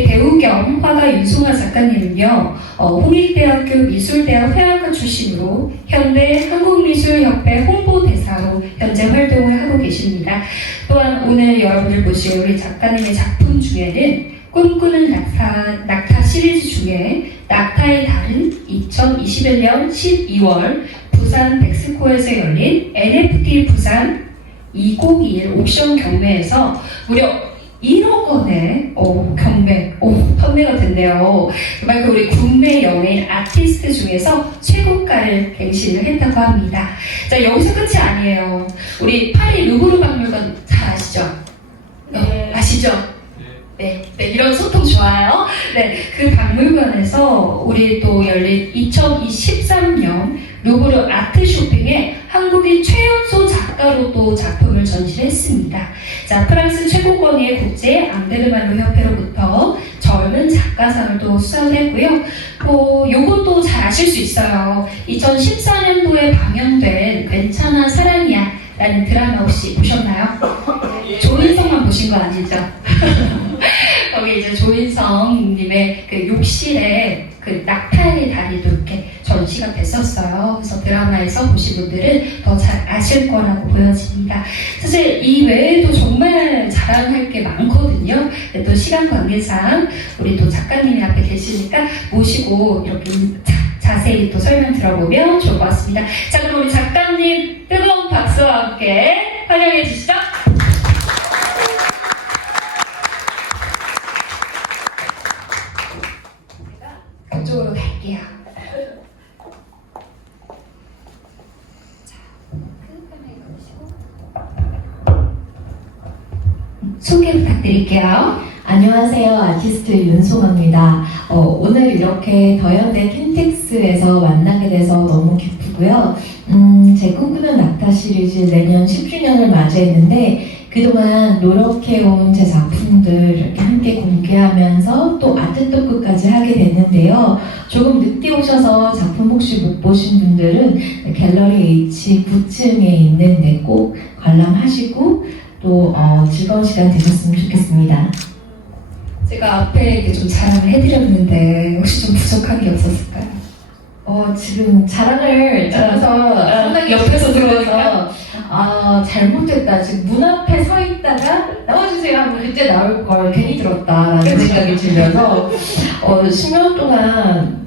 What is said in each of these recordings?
배우 겸 화가 윤송아 작가님은요, 홍익대학교 미술대학 회화과 출신으로 현대 한국미술협회 홍보대사로 현재 활동을 하고 계십니다. 또한 오늘 여러분들 보실 우리 작가님의 작품 중에는 꿈꾸는 낙타 시리즈 중에 낙타의 달은 2021년 12월 부산 백스코에서 열린 NFT 부산 2021 옥션 경매에서 무려 1억 원의 판매가 됐네요. 그만큼 우리 국내 연예인 아티스트 중에서 최고가를 갱신을 했다고 합니다. 자, 여기서 끝이 아니에요. 우리 파리 루브르 박물관 잘 아시죠? 네. 아시죠? 네, 이런 소통 좋아요. 네, 그 박물관에서 우리 또 열린 2023년 루브르 아트 쇼핑에 한국인 최연소 작가로 또 작품을 전시했습니다. 자, 프랑스 최고권위의 국제 앙데르만루 협회로부터 젊은 작가상을 또 수상을 했고요. 요것도 잘 아실 수 있어요. 2014년도에 방영된 괜찮아 사랑이야 라는 드라마 혹시 보셨나요? 조인성만 보신 거 아니죠? 거기 이제 조인성님의 그 욕실에 그 낙타의 다리도 이렇게 전시가 됐었어요. 그래서 드라마에서 보신 분들은 더 잘 아실 거라고 보여집니다. 사실 이 외에도 정말 자랑할 게 많거든요. 근데 또 시간 관계상 우리 또 작가님이 앞에 계시니까 모시고 이렇게 자세히 또 설명 들어보면 좋을 것 같습니다. 자, 그럼 우리 작가님 뜨거운 박수와 함께 환영해 주시죠. 그쪽으로 갈게요. 자, 큰 카메라 보시고 소개 부탁드릴게요. 안녕하세요. 아티스트 윤송아입니다. 오늘 이렇게 더현대 킨텍스에서 만나게 돼서 너무 기쁘고요. 제 꿈꾸는 낙타 시리즈 내년 10주년을 맞이했는데 그동안 노력해온 제 작품들 이렇게 함께 공개하면서 또 아트토크까지 하게 됐는데요. 조금 늦게 오셔서 작품 혹시 못 보신 분들은 갤러리 H 9층에 있는데 꼭 관람하시고 또 즐거운 시간 되셨으면 좋겠습니다. 제가 앞에 이렇게 좀 자랑을 해드렸는데 혹시 좀 부족한 게 없었을까요? 지금 자랑을 들어서 상당히 옆에서 들어서 잘못했다. 지금 문 앞에 서 있다가 나와주세요 하면 그때 나올 걸 괜히 들었다라는 생각이 들면서 10년 동안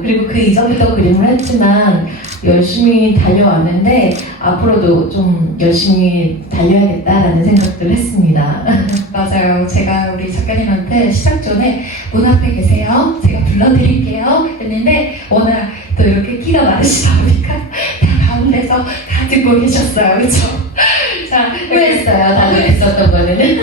그리고 그 이전부터 그림을 했지만 열심히 달려왔는데 앞으로도 좀 열심히 달려야겠다라는 생각들을 했습니다. 맞아요. 제가 우리 작가님한테 시작 전에 문 앞에 계세요. 제가 불러드릴게요. 했는데 워낙 또 이렇게 끼가 많으시다 보니까 다 가운데서 다 듣고 계셨어요. 그렇죠? 자, 후회했어요. 다들 했었던 거는.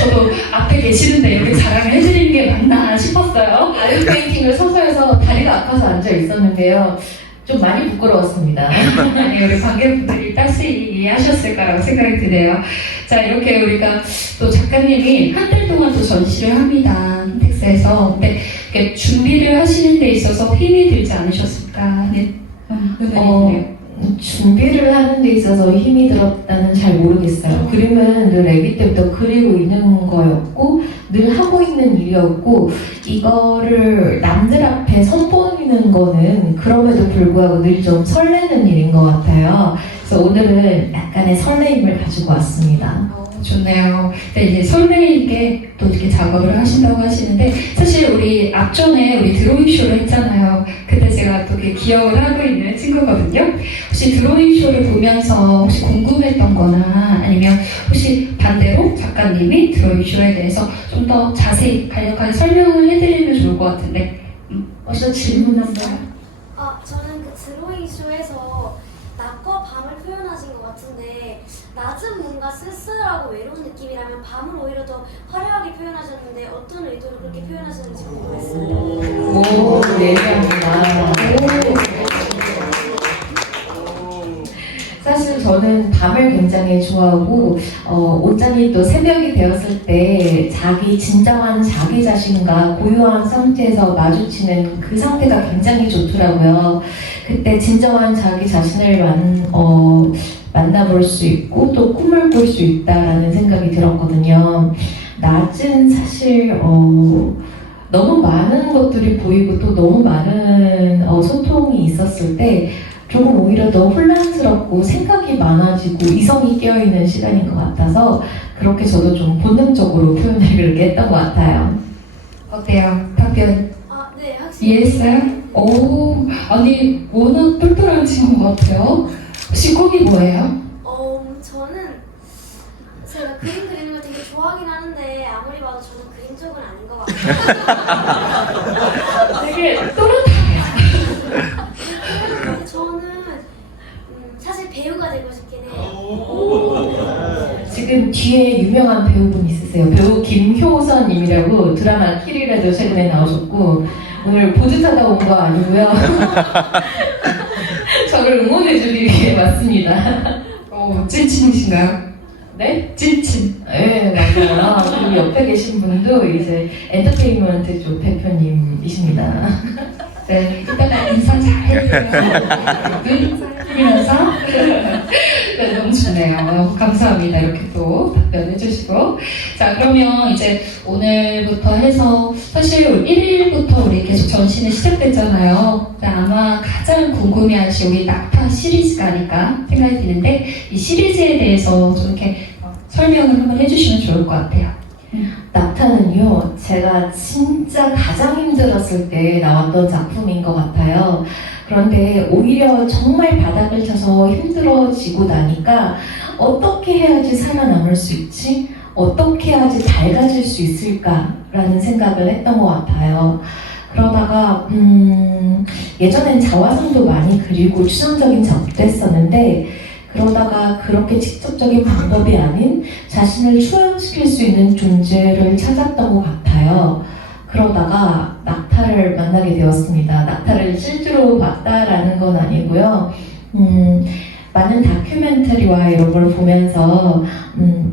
저도 앞에 계시는데 이렇게 자랑을 해드리는 게 맞나 싶었어요. 아이언 페인팅을 서서 해서 다리가 아파서 앉아 있었는데요. 좀 많이 부끄러웠습니다. 아니, 우리 관객분들이 따스히 이해하셨을 거라고 생각이 드네요. 자, 이렇게 우리가 또 작가님이 한 달 동안 또 전시를 합니다. 킨텍스에서. 근데 이렇게 준비를 하시는 데 있어서 힘이 들지 않으셨을까? 네. 의견이 준비를 하는 데 있어서 힘이 들었다는 잘 모르겠어요. 그림은 늘 아기 때부터 그리고 있는 거였고 늘 하고 있는 일이었고 이거를 남들 앞에 선보이는 거는 그럼에도 불구하고 늘 좀 설레는 일인 것 같아요. 그래서 오늘은 약간의 설레임을 가지고 왔습니다. 좋네요. 근데 이제 설레이게 또 이렇게 작업을 하신다고 하시는데 사실 우리 앞전에 우리 드로잉쇼를 했잖아요. 그때 제가 또 이렇게 기억을 하고 있는 친구거든요. 혹시 드로잉쇼를 보면서 혹시 궁금했던 거나 아니면 혹시 반대로 작가님이 드로잉쇼에 대해서 좀 더 자세히 간략하게 설명을 해드리면 좋을 것 같은데 먼저 질문 한번. 저는 그 드로잉쇼에서 낮과 밤을 표현하신 것 같은데 낮은 뭔가 쓸쓸하고 외로운 느낌이라면 밤을 오히려 더 화려하게 표현하셨는데 어떤 의도로 그렇게 표현하셨는지 궁금했어요. 오, 예리합니다. 사실 저는 밤을 굉장히 좋아하고 옷장이 또 새벽이 되었을 때 자기 진정한 자기 자신과 고요한 상태에서 마주치는 그 상태가 굉장히 좋더라고요. 그때 진정한 자기 자신을 만나볼 수 있고 또 꿈을 꿀 수 있다라는 생각이 들었거든요. 낮은 사실 너무 많은 것들이 보이고 또 너무 많은 소통이 있었을 때 조금 오히려 더 혼란스럽고 생각이 많아지고 이성이 깨어있는 시간인 것 같아서 그렇게 저도 좀 본능적으로 표현을 그렇게 했던 것 같아요. 어때요? 답변 아, 네, 확실히. 이해했어요? 오, 아니 워낙 똘똘한 친구인 것 같아요. 혹시 꿈이 뭐예요? 저는 제가 그림 그리는 걸 되게 좋아하긴 하는데 아무리 봐도 저는 그림 쪽은 아닌 것 같아요. 되게 또렷하네요. 저는 사실 배우가 되고 싶긴 해요. 지금 뒤에 유명한 배우분 있으세요. 배우 김효선님이라고 드라마 키리라도 최근에 나오셨고 오늘 보드타다 온 거 아니고요. 저를 응원해주기 위해 왔습니다. 찐친이신가요? 네? 찐친. 네, 맞아요. 그리고 옆에 계신 분도 이제 엔터테인먼트 쪽 대표님이십니다. 네, 이따가 인사 잘 해주세요. 눈 풀면서. 네, 너무 좋네요. 감사합니다. 이렇게 또 답변해주시고. 자, 그러면 이제 오늘부터 해서 사실 1일부터 우리 계속 전시는 시작됐잖아요. 아마 가장 궁금해하실 우리 낙타 시리즈가 아닐까 생각이 드는데 이 시리즈에 대해서 좀 이렇게 설명을 한번 해주시면 좋을 것 같아요. 낙타는요, 제가 진짜 가장 힘들었을 때 나왔던 작품인 것 같아요. 그런데 오히려 정말 바닥을 쳐서 힘들어지고 나니까 어떻게 해야지 살아남을 수 있지? 어떻게 해야지 밝아질 수 있을까라는 생각을 했던 것 같아요. 그러다가 예전엔 자화상도 많이 그리고 추상적인 작업도 했었는데 그러다가 그렇게 직접적인 방법이 아닌 자신을 초연시킬 수 있는 존재를 찾았던 것 같아요. 그러다가 낙타를 만나게 되었습니다. 낙타를 실제로 봤다라는 건 아니고요. 많은 다큐멘터리와 이런 걸 보면서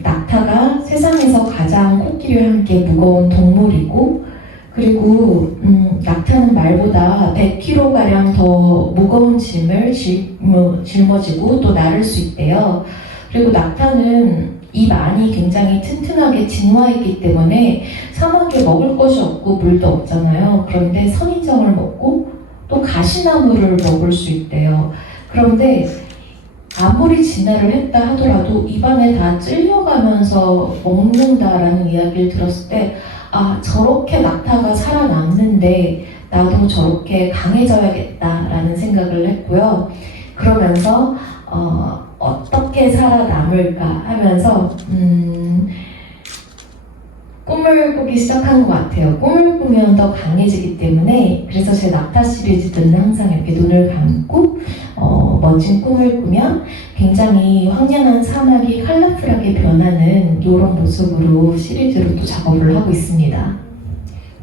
낙타가 세상에서 가장 코끼리와 함께 무거운 동물이고 그리고 낙타는 말보다 100kg가량 더 무거운 짐을 짊어지고 또 나를 수 있대요. 그리고 낙타는 입 안이 굉장히 튼튼하게 진화했기 때문에 사막에 먹을 것이 없고 물도 없잖아요. 그런데 선인장을 먹고 또 가시나무를 먹을 수 있대요. 그런데 아무리 진화를 했다 하더라도 입안에 다 찔려가면서 먹는다라는 이야기를 들었을 때 아, 저렇게 낙타가 살아남는데 나도 저렇게 강해져야겠다라는 생각을 했고요. 그러면서 어떻게 살아남을까 하면서 꿈을 꾸기 시작한 것 같아요. 꿈을 꾸면 더 강해지기 때문에 그래서 제 낙타 시리즈들은 항상 이렇게 눈을 감고 멋진 꿈을 꾸면 굉장히 황량한 사막이 컬러풀하게 변하는 이런 모습으로 시리즈로 또 작업을 하고 있습니다.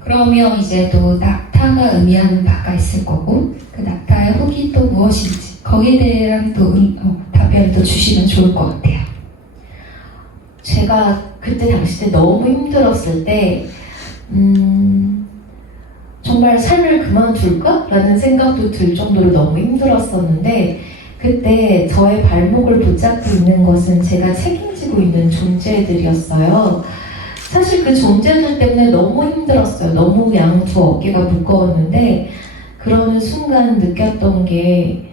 그러면 이제 또 낙타가 의미하는 바가 있을 거고 그 낙타의 혹이 또 무엇인지 거기에 대한 또 답변을 또 주시면 좋을 것 같아요. 제가 그때 당시 때 너무 힘들었을 때 정말 삶을 그만둘까? 라는 생각도 들 정도로 너무 힘들었었는데 그때 저의 발목을 붙잡고 있는 것은 제가 책임지고 있는 존재들이었어요. 사실 그 존재들 때문에 너무 힘들었어요. 너무 그냥 두 어깨가 무거웠는데 그러는 순간 느꼈던 게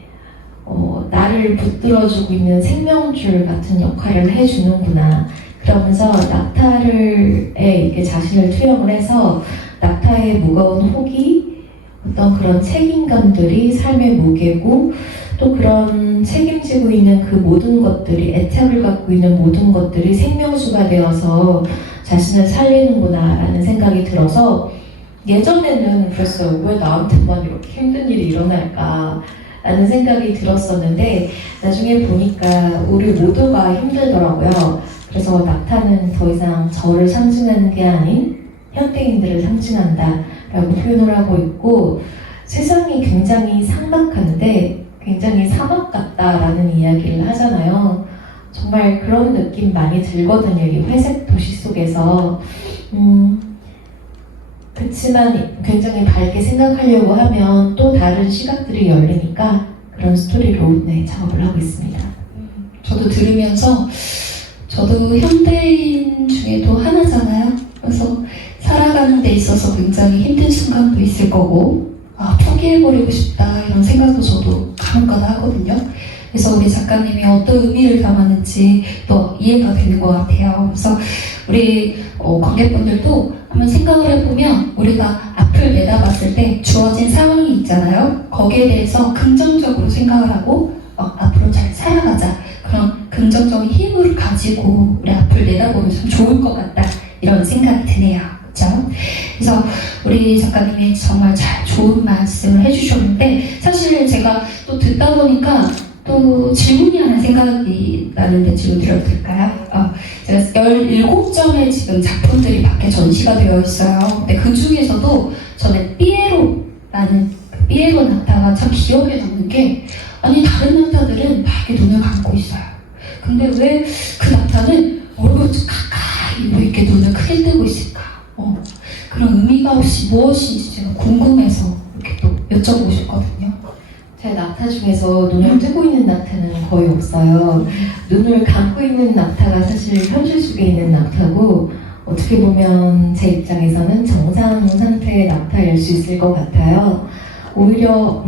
나를 붙들어주고 있는 생명줄 같은 역할을 해주는구나. 그러면서 낙타에 이렇게 자신을 투영을 해서 낙타의 무거운 혹이 어떤 그런 책임감들이 삶의 무게고 또 그런 책임지고 있는 그 모든 것들이 애착을 갖고 있는 모든 것들이 생명수가 되어서 자신을 살리는구나 라는 생각이 들어서 예전에는 그랬어요. 왜 나한테만 이렇게 힘든 일이 일어날까 라는 생각이 들었었는데 나중에 보니까 우리 모두가 힘들더라고요. 그래서 낙타는 더 이상 저를 상징하는 게 아닌 현대인들을 상징한다 라고 표현을 하고 있고 세상이 굉장히 삭막한데 굉장히 사막 같다라는 이야기를 하잖아요. 정말 그런 느낌 많이 들거든요. 이 회색 도시 속에서 그렇지만 굉장히 밝게 생각하려고 하면 또 다른 시각들이 열리니까 그런 스토리로 작업을 하고 있습니다. 저도 들으면서 저도 현대인 중에도 하나잖아요. 그래서 살아가는 데 있어서 굉장히 힘든 순간도 있을 거고, 아, 포기해버리고 싶다 이런 생각도 저도 가끔가다 하거든요. 그래서 우리 작가님이 어떤 의미를 담았는지 또 이해가 되는 것 같아요. 그래서 우리 관객분들도 한번 생각을 해보면 우리가 앞을 내다봤을 때 주어진 상황이 있잖아요. 거기에 대해서 긍정적으로 생각을 하고 앞으로 잘 살아가자. 그런 긍정적인 힘을 가지고 우리 앞을 내다보면 참 좋을 것 같다. 이런 생각이 드네요. 그렇죠? 그래서 우리 작가님이 정말 잘 좋은 말씀을 해주셨는데 사실 제가 또 듣다 보니까 또 질문이 하나 생각이 나는데 질문 드려도 될까요? 제가 17점의 지금 작품들이 밖에 전시가 되어 있어요. 근데 그 중에서도 저는 삐에로라는 삐에로 낙타가 참 기억에 남는 게 아니 다른 낙타들은 다 이렇게 눈을 감고 있어요. 근데 왜 그 낙타는 얼굴 가까이 왜 이렇게 눈을 크게 뜨고 있을까? 그런 의미가 혹시 무엇인지 제가 궁금해서 이렇게 또 여쭤보고 싶거든요. 제 낙타 중에서 눈을 뜨고 있는 낙타는 거의 없어요. 눈을 감고 있는 낙타가 사실 현실 속에 있는 낙타고 어떻게 보면 제 입장에서는 정상 상태의 낙타일 수 있을 것 같아요. 오히려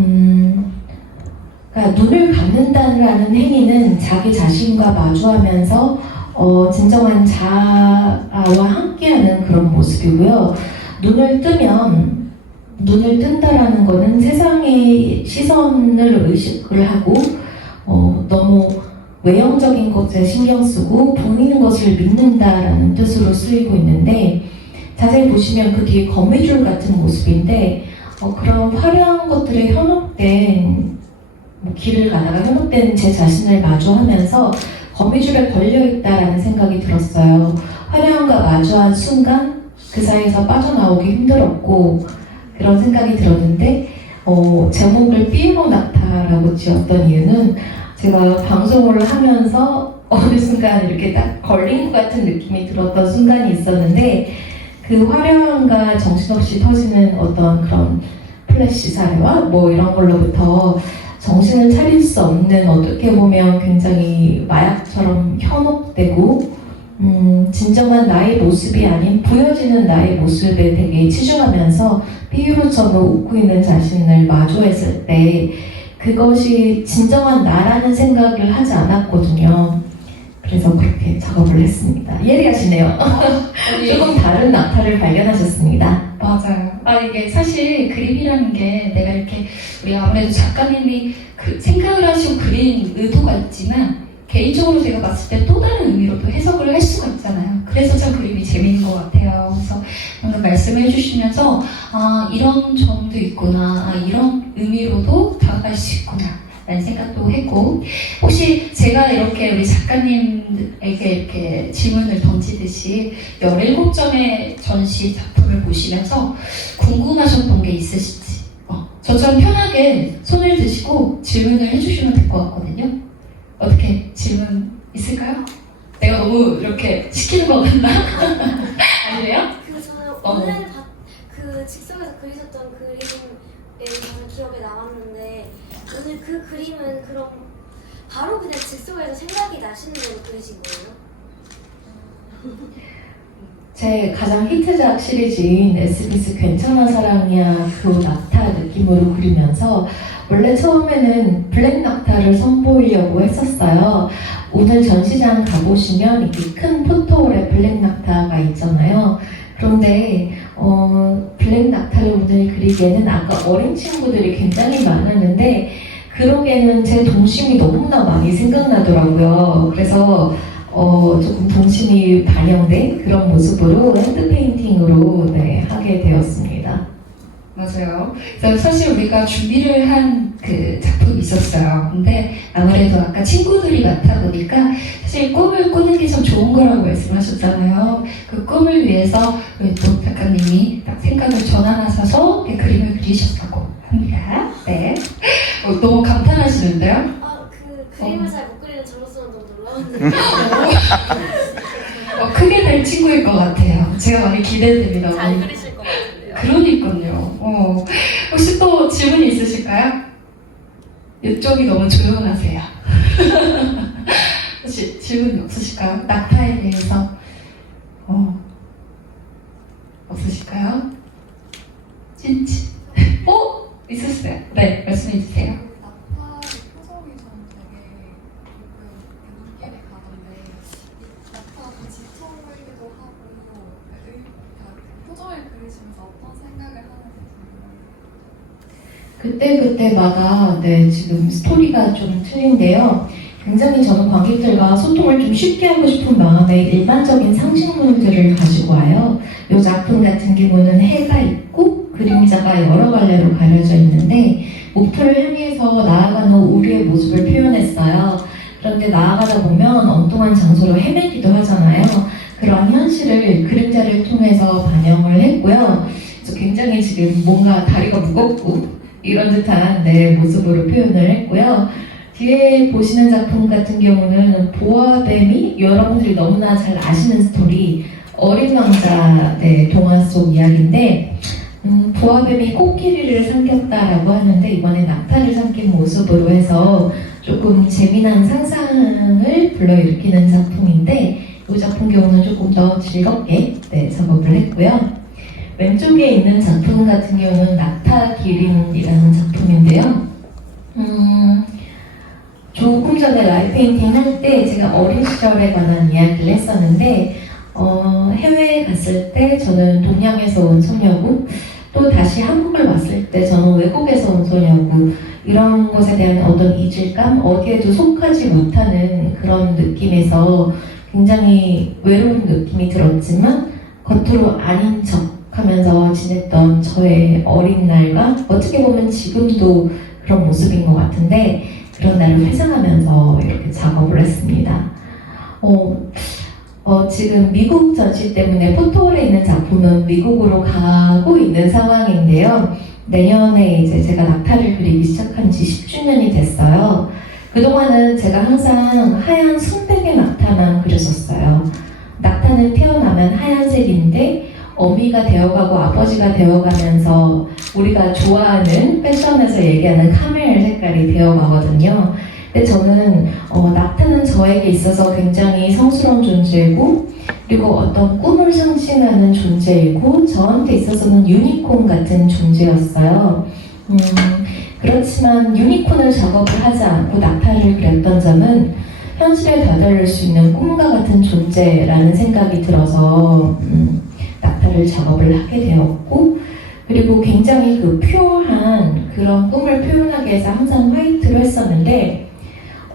그러니까 눈을 감는다는 행위는 자기 자신과 마주하면서 진정한 자아와 함께하는 그런 모습이고요. 눈을 뜬다라는 거는 세상의 시선을 의식을 하고 너무 외형적인 것에 신경 쓰고 보이는 것을 믿는다라는 뜻으로 쓰이고 있는데 자세히 보시면 그 뒤에 거미줄 같은 모습인데 그런 화려한 것들에 현혹된 길을 가다가 현혹된 제 자신을 마주하면서 거미줄에 걸려있다라는 생각이 들었어요. 화려함과 마주한 순간 그 사이에서 빠져나오기 힘들었고 그런 생각이 들었는데 제목을 삐에로 낙타라고 지었던 이유는 제가 방송을 하면서 어느 순간 이렇게 딱 걸린 것 같은 느낌이 들었던 순간이 있었는데 그 화려함과 정신없이 터지는 어떤 그런 플래시 사례와 뭐 이런 걸로부터 정신을 차릴 수 없는 어떻게 보면 굉장히 마약처럼 현혹되고 진정한 나의 모습이 아닌 보여지는 나의 모습에 되게 치중하면서 삐으로처럼 웃고 있는 자신을 마주했을 때 그것이 진정한 나라는 생각을 하지 않았거든요. 그래서 그렇게 작업을 했습니다. 이해가시네요. 조금 다른 낙타를 발견하셨습니다. 맞아요. 이게 사실 그림이라는 게 내가 이렇게 우리 아무래도 작가님이 그 생각을 하시고 그린 의도가 있지만 개인적으로 제가 봤을 때 또 다른 의미로도 해석을 할 수가 있잖아요. 그래서 참 그림이 재미있는 것 같아요. 그래서 방금 말씀해 주시면서 이런 점도 있구나, 이런 의미로도 다가갈 수 있구나 라는 생각도 했고 혹시 제가 이렇게 우리 작가님에게 이렇게 질문을 던지듯이 17점의 전시 작품을 보시면서 궁금하셨던 게 있으신지 저처럼 편하게 손을 드시고 질문을 해주시면 될 것 같거든요. 어떻게 질문 있을까요? 내가 너무 이렇게 시키는 것 같나? 아니에요? 저는 오늘 그 즉석에서 그리셨던 그림에 저는 기억에 남았는데 오늘 그 그림은 그럼 바로 그냥 즉석에서 생각이 나시는 대로 그리신 거예요? 제 가장 히트작 시리즈인 SBS 괜찮아 사랑이야 그 낙타 느낌으로 그리면서 원래 처음에는 블랙 낙타를 선보이려고 했었어요. 오늘 전시장 가보시면 이렇게 큰 포토홀에 블랙 낙타가 있잖아요. 그런데 블랙 낙타를 오늘 그리기에는 아까 어린 친구들이 굉장히 많았는데 그러기에는 제 동심이 너무나 많이 생각나더라고요. 그래서 조금 동심이 반영된 그런 모습으로 핸드페인팅으로 하게 되었습니다. 맞아요. 그래서 사실 우리가 준비를 한 그 작품이 있었어요. 근데 아무래도 아까 친구들이 많다 보니까 사실 꿈을 꾸는 게 참 좋은 거라고 말씀하셨잖아요. 그 꿈을 위해서 우리 또 작가님이 딱 생각을 전환하셔서 그림을 그리셨다고 합니다. 네. 너무 감탄하시는데요? 그 그림을 잘 못 그리는 저로서는 너무 놀라운데. 크게 될 친구일 것 같아요. 제가 많이 기대됩니다. 잘 그리실 것 같은데요. 그러니까요. 혹시 또 질문이 있으실까요? 이쪽이 너무 조용하세요. 질문 없으실까요? 낙타에 대해서 없으실까요? 찐치 있으세요? 네, 말씀해 주세요. 낙타의 표정이 저는 되게 조금 눈길이 가던데 낙타가 지쳐 보이기도 하고 표정을 그리시면서 어떤 생각을 하는지 그때마다 지금 스토리가 좀 틀린데요. 굉장히 저는 관객들과 소통을 좀 쉽게 하고 싶은 마음에 일반적인 상식물들을 가지고 와요. 이 작품 같은 경우는 해가 있고 그림자가 여러 갈래로 가려져 있는데 목표를 향해서 나아가는 우리의 모습을 표현했어요. 그런데 나아가다 보면 엉뚱한 장소로 헤매기도 하잖아요. 그런 현실을 그림자를 통해서 반영을 했고요. 그래서 굉장히 지금 뭔가 다리가 무겁고 이런 듯한 내 모습으로 표현을 했고요. 뒤에 보시는 작품 같은 경우는 보아뱀이 여러분들이 너무나 잘 아시는 스토리 어린 왕자 동화 속 이야기인데 보아뱀이 코끼리를 삼켰다라고 하는데 이번에 낙타를 삼킨 모습으로 해서 조금 재미난 상상을 불러일으키는 작품인데 이 작품 경우는 조금 더 즐겁게 작업을 했고요. 왼쪽에 있는 작품 같은 경우는 낙타 기린이라는 작품인데요. 조금 전에 라이브 페인팅 할 때 제가 어린 시절에 관한 이야기를 했었는데 해외에 갔을 때 저는 동양에서 온 소녀고 또 다시 한국을 왔을 때 저는 외국에서 온 소녀고 이런 것에 대한 어떤 이질감, 어디에도 속하지 못하는 그런 느낌에서 굉장히 외로운 느낌이 들었지만 겉으로 아닌 척 하면서 지냈던 저의 어린 날과 어떻게 보면 지금도 그런 모습인 것 같은데 그런 날을 회상하면서 이렇게 작업을 했습니다. 지금 미국 전시 때문에 포토월에 있는 작품은 미국으로 가고 있는 상황인데요. 내년에 이제 제가 낙타를 그리기 시작한 지 10주년이 됐어요. 그동안은 제가 항상 하얀 순백의 낙타만 그렸었어요. 낙타는 태어나면 하얀색인데 어미가 되어가고 아버지가 되어가면서 우리가 좋아하는 패션에서 얘기하는 카멜 색깔이 되어가거든요. 근데 저는 낙타는 저에게 있어서 굉장히 성스러운 존재이고 그리고 어떤 꿈을 상징하는 존재이고 저한테 있어서는 유니콘 같은 존재였어요. 그렇지만 유니콘을 작업을 하지 않고 낙타를 그렸던 점은 현실에 다다를 수 있는 꿈과 같은 존재라는 생각이 들어서 낙타를 작업을 하게 되었고 그리고 굉장히 그 퓨어한 그런 꿈을 표현하기 위해서 항상 화이트로 했었는데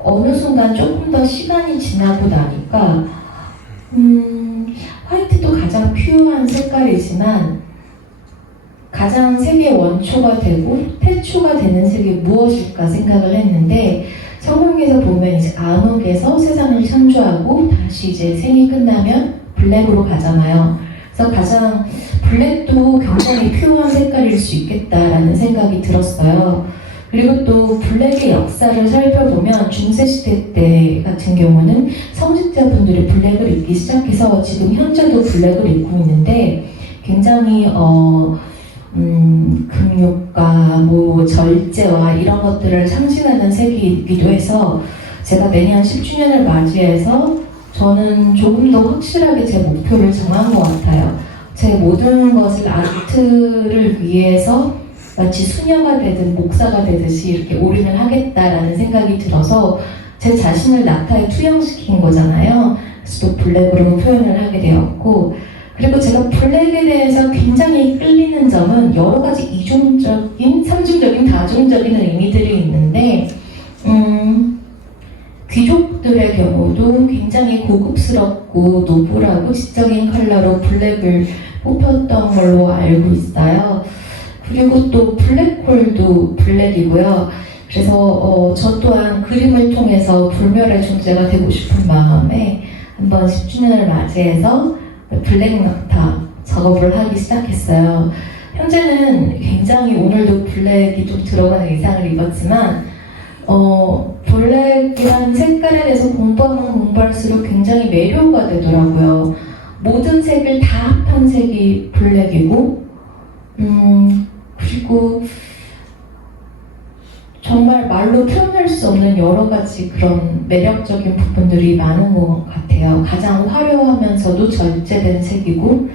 어느 순간 조금 더 시간이 지나고 나니까 화이트도 가장 퓨어한 색깔이지만 가장 색의 원초가 되고 태초가 되는 색이 무엇일까 생각을 했는데 성경에서 보면 이제 암흑에서 세상을 창조하고 다시 이제 생이 끝나면 블랙으로 가잖아요. 그래서 가장 블랙도 굉장히 퓨어한 색깔일 수 있겠다라는 생각이 들었어요. 그리고 또 블랙의 역사를 살펴보면 중세시대 때 같은 경우는 성직자분들이 블랙을 입기 시작해서 지금 현재도 블랙을 입고 있는데 굉장히 금욕과 뭐 절제와 이런 것들을 상징하는 색이기도 해서 제가 내년 10주년을 맞이해서 저는 조금 더 확실하게 제 목표를 정한 것 같아요. 제 모든 것을 아트를 위해서 마치 수녀가 되든 목사가 되듯이 이렇게 올인을 하겠다라는 생각이 들어서 제 자신을 낙타에 투영시킨 거잖아요. 그래서 또 블랙으로 표현을 하게 되었고 그리고 제가 블랙에 대해서 굉장히 끌리는 점은 여러 가지 이중적인, 삼중적인, 다중적인 의미들이 있는데 귀족들의 경우도 굉장히 고급스럽고 노블하고 지적인 컬러로 블랙을 뽑혔던 걸로 알고 있어요. 그리고 또 블랙홀도 블랙이고요. 그래서 저 또한 그림을 통해서 불멸의 존재가 되고 싶은 마음에 한번 10주년을 맞이해서 블랙 낙타 작업을 하기 시작했어요. 현재는 굉장히 오늘도 블랙이 좀 들어가는 의상을 입었지만 블랙이란 색깔에 대해서 공부하면 공부할수록 굉장히 매료가 되더라고요. 모든 색을 다 합한 색이 블랙이고 그리고 정말 말로 표현할 수 없는 여러 가지 그런 매력적인 부분들이 많은 것 같아요. 가장 화려하면서도 절제된 색이고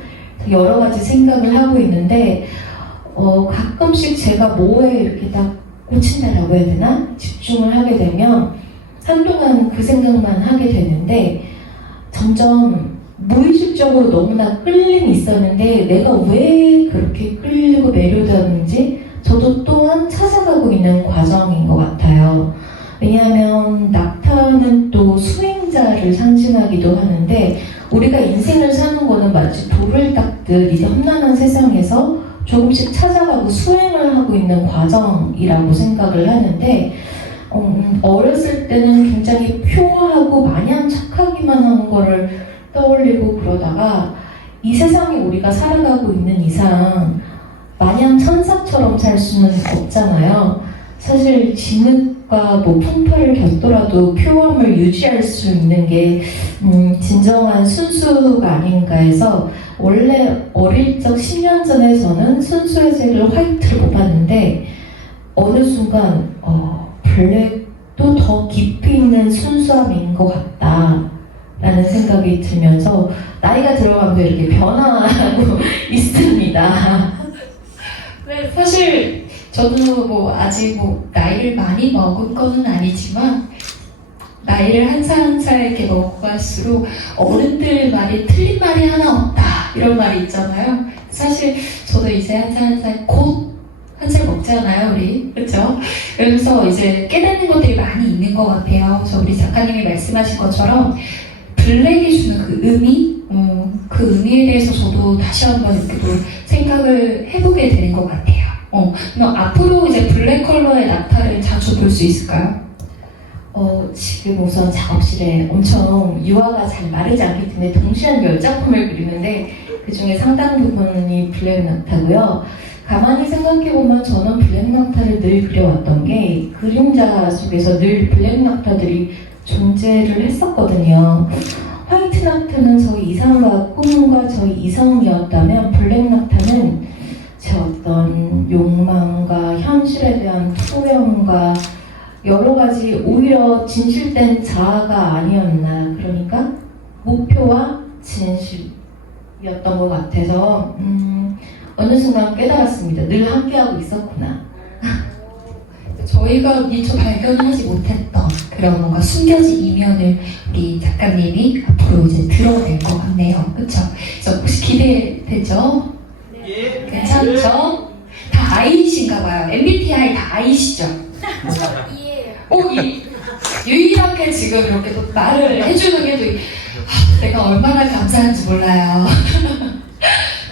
여러 가지 생각을 하고 있는데 가끔씩 제가 뭐에 이렇게 딱 꽂힌다라고 해야 되나? 집중을 하게 되면 한동안 그 생각만 하게 되는데 점점 무의식적으로 너무나 끌림이 있었는데 내가 왜 그렇게 끌리고 매료되었는지 저도 또한 찾아가고 있는 과정인 것 같아요. 왜냐하면 낙타는 또 수행자를 상징하기도 하는데 우리가 인생을 사는 거는 마치 돌을 닦듯 이 험난한 세상에서 조금씩 찾아가고 수행을 하고 있는 과정이라고 생각을 하는데 어렸을 때는 굉장히 표하고 마냥 착하기만 하는 거를 떠올리고 그러다가 이 세상에 우리가 살아가고 있는 이상 마냥 천사처럼 살 수는 없잖아요. 사실 진흙과 풍파를 겪더라도 표함을 유지할 수 있는 게 진정한 순수가 아닌가 해서 원래 어릴 적 10년 전에 저는 순수의 색을 화이트를 뽑았는데 어느 순간 블랙도 더 깊이 있는 순수함인 것 같다라는 생각이 들면서 나이가 들어가면서 이렇게 변화하고 있습니다. 네, 사실 저도 아직 나이를 많이 먹은 건 아니지만 나이를 한 살 한 살 이렇게 먹어갈수록 어른들 말이 틀린 말이 하나 없다 이런 말이 있잖아요. 사실 저도 이제 한 살 한 살 곧 한 살 먹잖아요, 우리. 그렇죠? 그러면서 이제 깨닫는 것들이 많이 있는 것 같아요. 우리 작가님이 말씀하신 것처럼 블랙이 주는 그 의미, 그 의미에 대해서 저도 다시 한번 이렇게 또 생각을 해보게 되는 것 같아요. 그럼 앞으로 이제 블랙 컬러의 낙타를 자주 볼 수 있을까요? 지금 우선 작업실에 엄청 유화가 잘 마르지 않기 때문에 동시에 한 10작품을 그리는데 그 중에 상당 부분이 블랙 낙타고요. 가만히 생각해보면 저는 블랙 낙타를 늘 그려왔던 게 그림자 속에서 늘 블랙 낙타들이 존재를 했었거든요. 화이트 낙타는 저희 이상과 꿈과 저희 이성이었다면 블랙 낙타는 제 어떤 욕망과 현실에 대한 투명과 여러 가지 오히려 진실된 자아가 아니었나. 그러니까 목표와 진실이었던 것 같아서 어느 순간 깨달았습니다. 늘 함께하고 있었구나. 저희가 미처 발견하지 못했던 그런 뭔가 숨겨진 이면을 우리 작가님이 앞으로 이제 드러낼 것 같네요. 그쵸? 그래서 혹시 기대되죠? 예. 괜찮죠? 다 아이신가 봐요. MBTI 다 아이시죠? 이해해요. 유일하게 지금 이렇게 또 말을 해주는 게 내가 얼마나 감사한지 몰라요.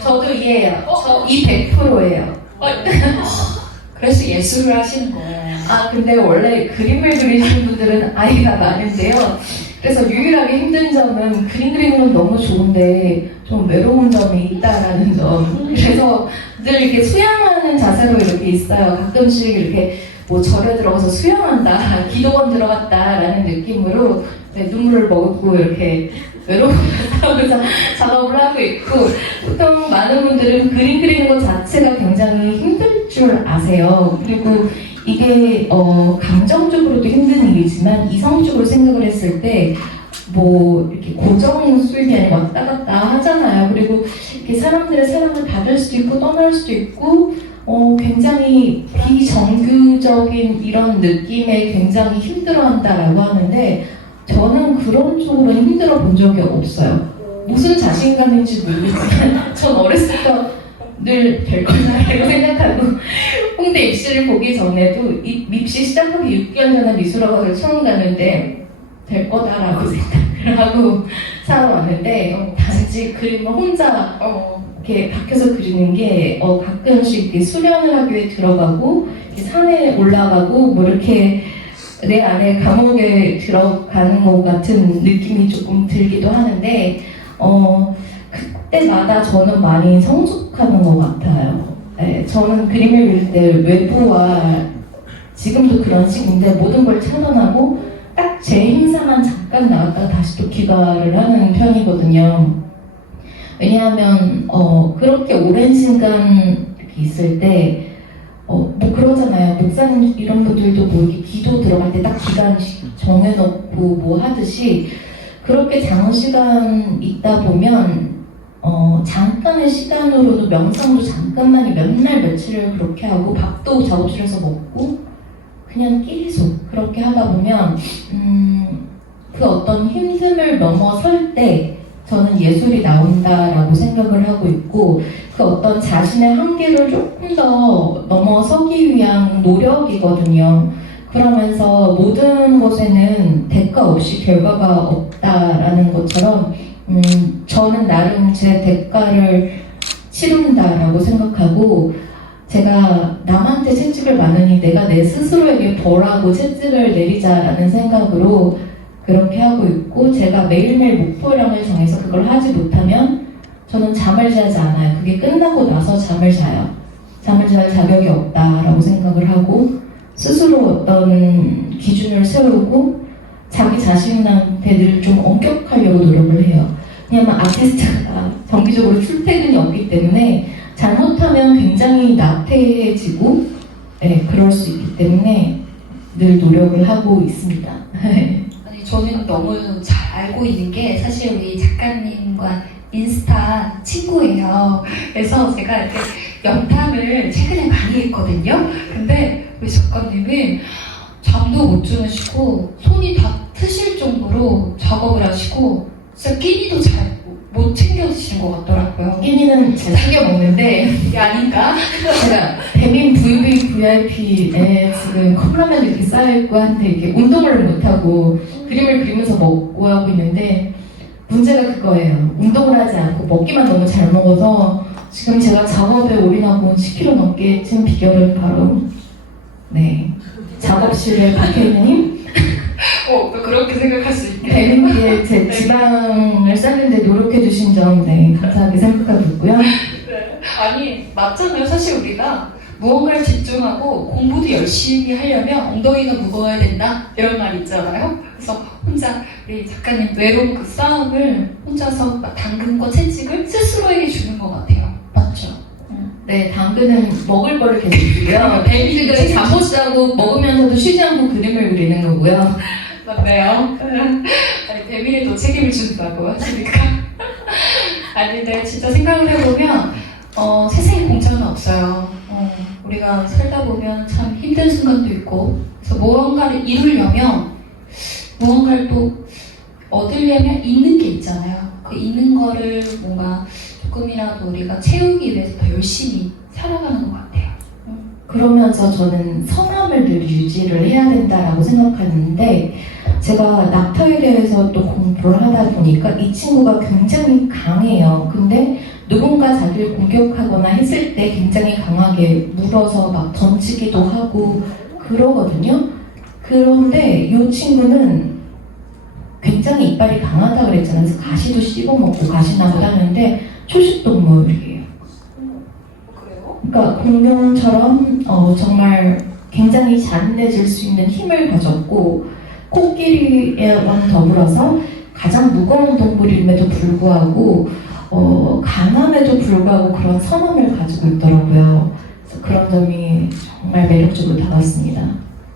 저도 이해해요. 저 200%예요. 그래서 예술을 하시는 거예요. 근데 원래 그림을 그리시는 분들은 아이가 많은데요. 그래서 유일하게 힘든 점은 그림 그리는 건 너무 좋은데 좀 외로운 점이 있다라는 점. 그래서 늘 이렇게 수양하는 자세로 이렇게 있어요. 가끔씩 이렇게 절에 들어가서 수양한다, 기도원 들어갔다라는 느낌으로 눈물을 머금고 이렇게 외로우면서 작업을 하고 있고, 보통 많은 분들은 그림 그리는 것 자체가 굉장히 힘들 줄 아세요. 그리고 이게 감정적으로도 힘든 일이지만 이성적으로 생각을 했을 때 이렇게 고정 수익이 아니라 왔다 갔다 하잖아요. 그리고 이렇게 사람들의 사랑을 받을 수도 있고 떠날 수도 있고 굉장히 비정규적인 이런 느낌에 굉장히 힘들어한다라고 하는데 저는 그런 쪽으로는 힘들어 본 적이 없어요. 무슨 자신감인지 모르겠지만 전 어렸을 때부터 늘 될 거다라고 생각하고 홍대 입시를 보기 전에도 입시 시작하기 6개월 전에 미술학원을 처음 가는데 될 거다라고 생각을 하고 살아왔는데 단지 그림을 혼자 이렇게 밖에서 그리는 게 가끔씩 이렇게 수련을 하기 위해 들어가고 이렇게 산에 올라가고 이렇게 내 안에 감옥에 들어가는 것 같은 느낌이 조금 들기도 하는데 그때마다 저는 많이 성숙하는 것 같아요. 네, 저는 그림을 그릴 때 외부와 지금도 그런 식인데 모든 걸 차단하고 딱 제 행사만 잠깐 나갔다가 다시 또 귀가를 하는 편이거든요. 왜냐하면 그렇게 오랜 시간 이렇게 있을 때 뭐 그러잖아요. 목사님 이런 분들도 뭐 이렇게 기도 들어갈 때 딱 기간 정해놓고 뭐 하듯이 그렇게 장은 시간 있다 보면 잠깐의 시간으로도 명상도 잠깐만이 몇 날 며칠을 그렇게 하고 밥도 작업실에서 먹고 그냥 계속 그렇게 하다 보면 그 어떤 힘듦을 넘어설 때 저는 예술이 나온다라고 생각을 하고 있고 그 어떤 자신의 한계를 조금 더 넘어서기 위한 노력이거든요. 그러면서 모든 것에는 대가 없이 결과가 없다라는 것처럼 저는 나름 제 대가를 치른다라고 생각하고 제가 남한테 채찍을 많으니 내가 내 스스로에게 벌하고 채찍을 내리자라는 생각으로 그렇게 하고 있고 제가 매일매일 목표량을 정해서 그걸 하지 못하면 저는 잠을 자지 않아요. 그게 끝나고 나서 잠을 자요. 잠을 잘 자격이 없다라고 생각을 하고 스스로 어떤 기준을 세우고 자기 자신한테 늘 좀 엄격하려고 노력을 해요. 왜냐면 아티스트가 정기적으로 출퇴근이 없기 때문에 잘못하면 굉장히 나태해지고 그럴 수 있기 때문에 늘 노력을 하고 있습니다. 아니, 저는 너무 잘 알고 있는 게 사실 우리 작가님과 인스타 친구예요. 그래서 제가 이렇게 영탐을 최근에 많이 했거든요. 근데 우리 작가님이 잠도 못 주무시고 손이 다 트실 정도로 작업을 하시고 진짜 끼니도 잘 못 챙겨 드시는 것 같더라고요. 끼니는 잘 챙겨 먹는데 이게 아닌가? 제가 배민 VVIP에 지금 컵라면 이렇게 쌓여있고 한데 이렇게 운동을 못하고 그림을 그리면서 먹고 하고 있는데 문제가 그거예요. 운동을 하지 않고 먹기만 너무 잘 먹어서 지금 제가 작업에 올인하고 10kg 넘게 찐 비결은 바로 작업실에 박혀있는 힘? 왜 그렇게 생각할 수 있게? 배민기에 제 지방을 쌓는데 노력해주신 점 감사하게 생각하고 있고요. 네. 아니 맞잖아요. 사실 우리가 무언가를 집중하고 공부도 열심히 하려면 엉덩이가 무거워야 된다 이런 말 있잖아요. 그래서 혼자 우리 작가님 외로운 그 싸움을 혼자서 막 당근과 채찍을 스스로에게 주는 것 같아요. 맞죠? 네, 당근은 먹을 거를 계속 주고요. 배민식은 잠 못 자고 먹으면서도 쉬지 않고 그림을 그리는 거고요. 맞네요. 아니 배민이도 책임을 준다고 하시니까. 아니 근데 진짜 생각을 해보면 세상에 공짜는 없어요. 우리가 살다 보면 참 힘든 순간도 있고 그래서 무언가를 이루려면 무언가를 또 얻으려면 있는 게 있잖아요. 그 있는 거를 뭔가 조금이라도 우리가 채우기 위해서 더 열심히 살아가는 것 같아요. 그러면서 저는 성함을 늘 유지를 해야 된다라고 생각하는데 제가 낙타에 대해서 또 공부를 하다 보니까 이 친구가 굉장히 강해요. 근데 누군가 자기를 공격하거나 했을 때 굉장히 강하게 물어서 막 던지기도 하고 그러거든요. 그런데 이 친구는 굉장히 이빨이 강하다 그랬잖아요. 그래서 가시도 씹어먹고 가시나무도 하는데 초식동물이에요. 그래요? 그러니까 공룡처럼 정말 굉장히 잔인해질 수 있는 힘을 가졌고 코끼리와는 더불어서 가장 무거운 동물임에도 불구하고 강함에도 불구하고 그런 선함을 가지고 있더라고요. 그래서 그런 점이 정말 매력적으로 다가왔습니다.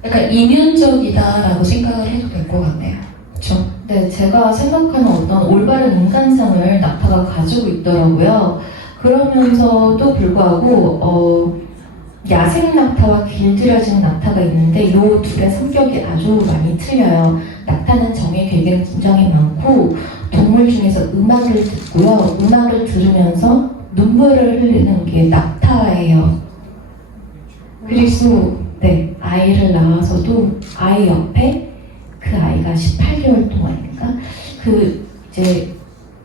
약간 이면적이다라고 생각을 해도 될 것 같네요. 그렇죠? 네, 제가 생각하는 어떤 올바른 인간상을 낙타가 가지고 있더라고요. 그러면서도 불구하고 야생 낙타와 길들여진 낙타가 있는데 이 둘의 성격이 아주 많이 틀려요. 낙타는 정이 굉장히 많고 동물 중에서 음악을 듣고요. 음악을 들으면서 눈물을 흘리는 게 낙타예요. 그리고 아이를 낳아서도 아이 옆에 그 아이가 18개월 동안인가 이제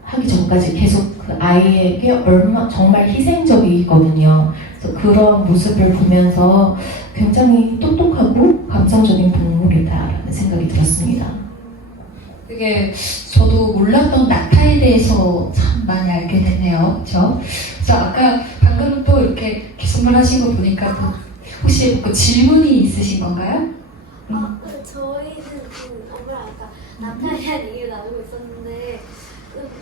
하기 전까지 계속 그 아이에게 정말 희생적이거든요. 그래서 그런 모습을 보면서 굉장히 똑똑하고 감성적인 동물이다라는 생각이 들었습니다. 그게 저도 몰랐던 낙타에 대해서 참 많이 알게 됐네요. 그렇죠? 그래서 아까 방금 또 이렇게 기술을 하신 거 보니까 혹시 그 질문이 있으신 건가요? 저희는 낙타에 대한 얘기를 나누고 있었는데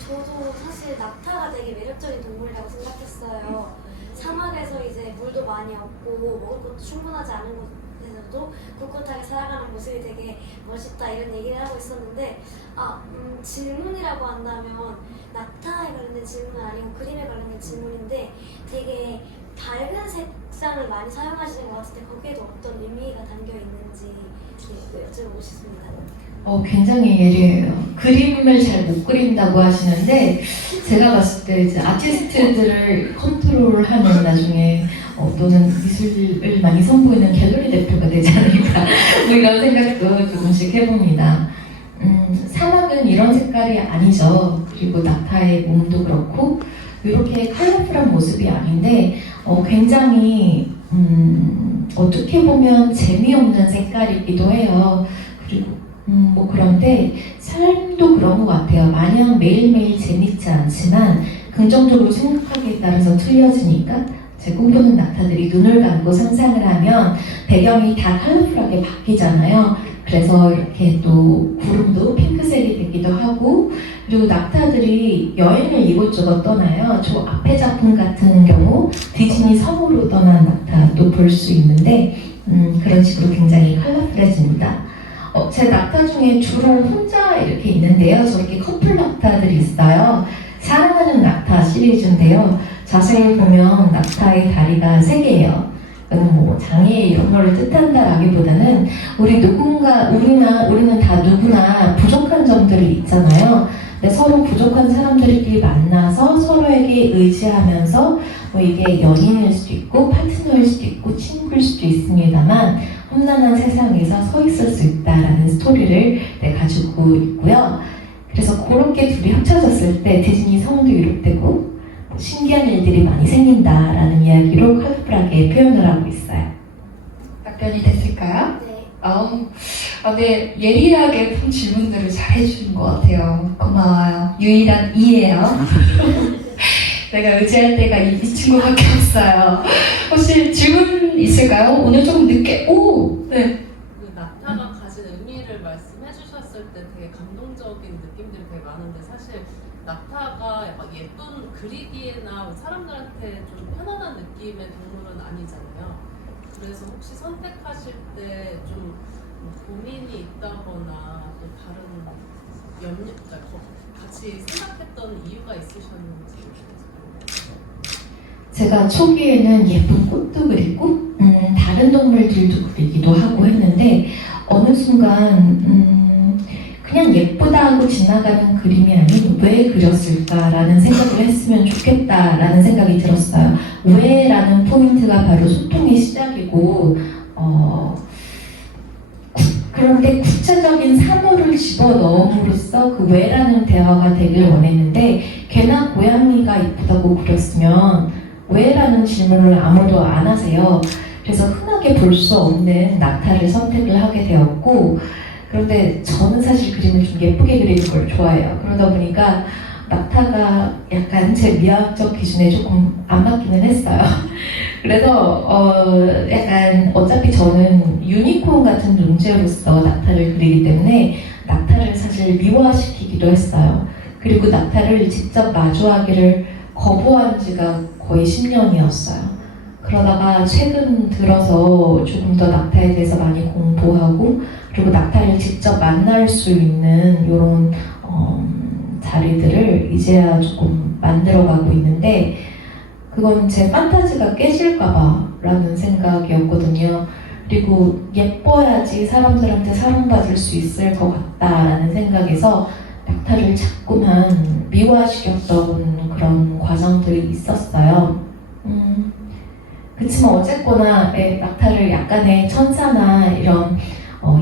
저도 사실 낙타가 되게 매력적인 동물이라고 생각했어요. 사막에서 이제 물도 많이 없고 먹을 것도 충분하지 않은 곳에서도 꿋꿋하게 살아가는 모습이 되게 멋있다 이런 얘기를 하고 있었는데 질문이라고 한다면 낙타에 관련된 질문은 아니고 그림에 관련된 질문인데 되게 밝은 색상을 많이 사용하시는 것 같은데 거기에도 어떤 의미가 담겨 있는지 여쭤보고 싶습니다. 굉장히 예리해요. 그림을 잘 못 그린다고 하시는데 제가 봤을 때 이제 아티스트들을 컨트롤하는 나중에 또는 미술을 많이 선보이는 갤러리 대표가 되지 않을까 뭐 이런 생각도 조금씩 해봅니다. 사막은 이런 색깔이 아니죠. 그리고 낙타의 몸도 그렇고 이렇게 컬러풀한 모습이 아닌데 굉장히 어떻게 보면 재미없는 색깔이기도 해요. 그리고 뭐 그런데 삶도 그런 것 같아요. 마냥 매일매일 재밌지 않지만 긍정적으로 생각하기에 따라서 틀려지니까 제 꿈꾸는 낙타들이 눈을 감고 상상을 하면 배경이 다 컬러풀하게 바뀌잖아요. 그래서 이렇게 또 구름도 핑크색이 되기도 하고 그리고 낙타들이 여행을 이곳저곳 떠나요. 저 앞에 작품 같은 경우 디즈니 섬으로 떠난 낙타도 볼 수 있는데 그런 식으로 굉장히 컬러풀해집니다. 제 낙타 중에 주로 혼자 이렇게 있는데요. 저렇게 커플 낙타들이 있어요. 사랑하는 낙타 시리즈인데요. 자세히 보면 낙타의 다리가 3개예요. 이거는 뭐 장애 이런 거를 뜻한다라기보다는 우리는 다 누구나 부족한 점들이 있잖아요. 근데 서로 부족한 사람들끼리 만나서 서로에게 의지하면서 뭐 이게 연인일 수도 있고 파트너일 수도 있고 친구일 수도 있습니다만 험난한 세상에서 서 있을 수 있다라는 스토리를 가지고 있고요. 그래서 그렇게 둘이 합쳐졌을 때 디즈니 섬도 이룩되고 신기한 일들이 많이 생긴다라는 이야기로 컬러풀하게 표현을 하고 있어요. 답변이 됐을까요? 네. 네, 예리하게 푼 질문들을 잘 해주는 것 같아요. 고마워요. 유일한 이예요. 내가 의지할 때가 이 친구밖에 없어요. 혹시 질문 있을까요? 오늘 조금 늦게. 네. 그 낙타가 가진 의미를 말씀해 주셨을 때 되게 감동적인 느낌들이 되게 많은데 사실 낙타가 막 예쁜 그리기에나 사람들한테 좀 편안한 느낌의 동물은 아니잖아요. 그래서 혹시 선택하실 때 좀 고민이 있다거나 또 다른 같이 생각했던 이유가 있으셨는지. 제가 초기에는 예쁜 꽃도 그리고 다른 동물들도 그리기도 하고 했는데 어느 순간 그냥 예쁘다 하고 지나가는 그림이 아닌 왜 그렸을까라는 생각을 했으면 좋겠다라는 생각이 들었어요. 왜라는 포인트가 바로 소통의 시작이고 그런데 구체적인 사물을 집어넣음으로써 그 왜라는 대화가 되길 원했는데 걔나 고양이가 이쁘다고 그렸으면 왜라는 질문을 아무도 안 하세요. 그래서 흔하게 볼 수 없는 낙타를 선택을 하게 되었고 그런데 저는 사실 그림을 좀 예쁘게 그리는 걸 좋아해요. 그러다 보니까 낙타가 약간 제 미학적 기준에 조금 안 맞기는 했어요. 그래서 약간 어차피 저는 유니콘 같은 존재로서 낙타를 그리기 때문에 낙타를 사실 미화시키기도 했어요. 그리고 낙타를 직접 마주하기를 거부한 지가 거의 10년이었어요. 그러다가 최근 들어서 조금 더 낙타에 대해서 많이 공부하고 그리고 낙타를 직접 만날 수 있는 이런 자리들을 이제야 조금 만들어가고 있는데 그건 제 판타지가 깨질까봐 라는 생각이었거든요. 그리고 예뻐야지 사람들한테 사랑받을 수 있을 것 같다라는 생각에서 낙타를 자꾸만 미화시켰던 그런 과정들이 있었어요. 그치만 어쨌거나 낙타를 약간의 천사나 이런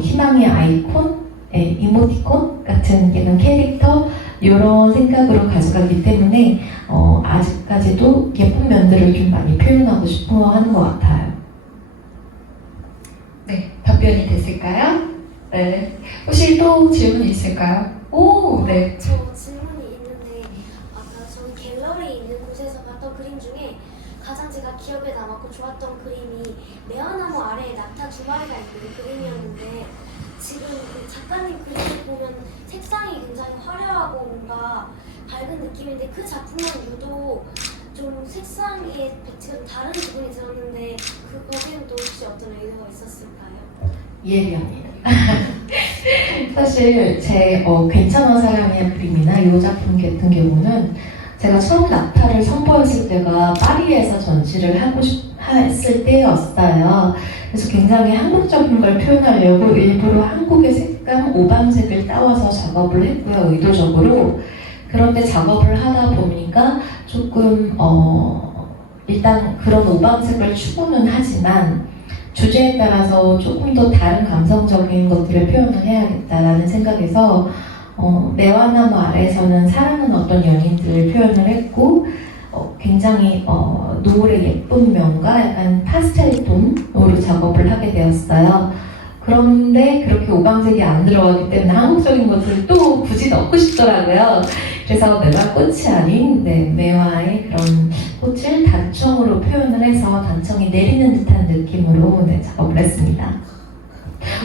희망의 아이콘, 이모티콘 같은 이런 캐릭터 이런 생각으로 가져가기 때문에 아직까지도 예쁜 면들을 좀 많이 표현하고 싶어 하는 것 같아요. 네, 답변이 됐을까요? 네. 혹시 또 질문 있을까요? 네. 저 질문이 있는데 아까 저희 갤러리에 있는 곳에서 봤던 그림 중에 가장 제가 기억에 남았고 좋았던 그림이 매화나무 아래에 낙타 2마리가 있는 그림이었는데 지금 그 작가님 그림을 보면 색상이 굉장히 화려하고 뭔가 밝은 느낌인데 그 작품은 유독 좀 색상의 배치가 다른 부분이 들었는데 거기는 또 혹시 어떤 의도가 있었을까요? 이해합니다. 사실 제 괜찮은 사람의 그림이나 이 작품 같은 경우는 제가 처음 낙타를 선보였을 때가 파리에서 전시를 했을 때였어요. 그래서 굉장히 한국적인 걸 표현하려고 일부러 한국의 색감 오방색을 따와서 작업을 했고요, 의도적으로. 그런데 작업을 하다 보니까 조금 일단 그런 오방색을 추구는 하지만 주제에 따라서 조금 더 다른 감성적인 것들을 표현을 해야겠다라는 생각에서 내와나무 아래에서는 사랑하는 어떤 연인들을 표현을 했고 굉장히 노을의 예쁜 면과 약간 파스텔 톤으로 작업을 하게 되었어요. 그런데 그렇게 오방색이 안 들어가기 때문에 한국적인 것을 또 굳이 넣고 싶더라고요. 그래서 매화꽃이 아닌 매화의 그런 꽃을 단청으로 표현을 해서 단청이 내리는 듯한 느낌으로 작업을 했습니다.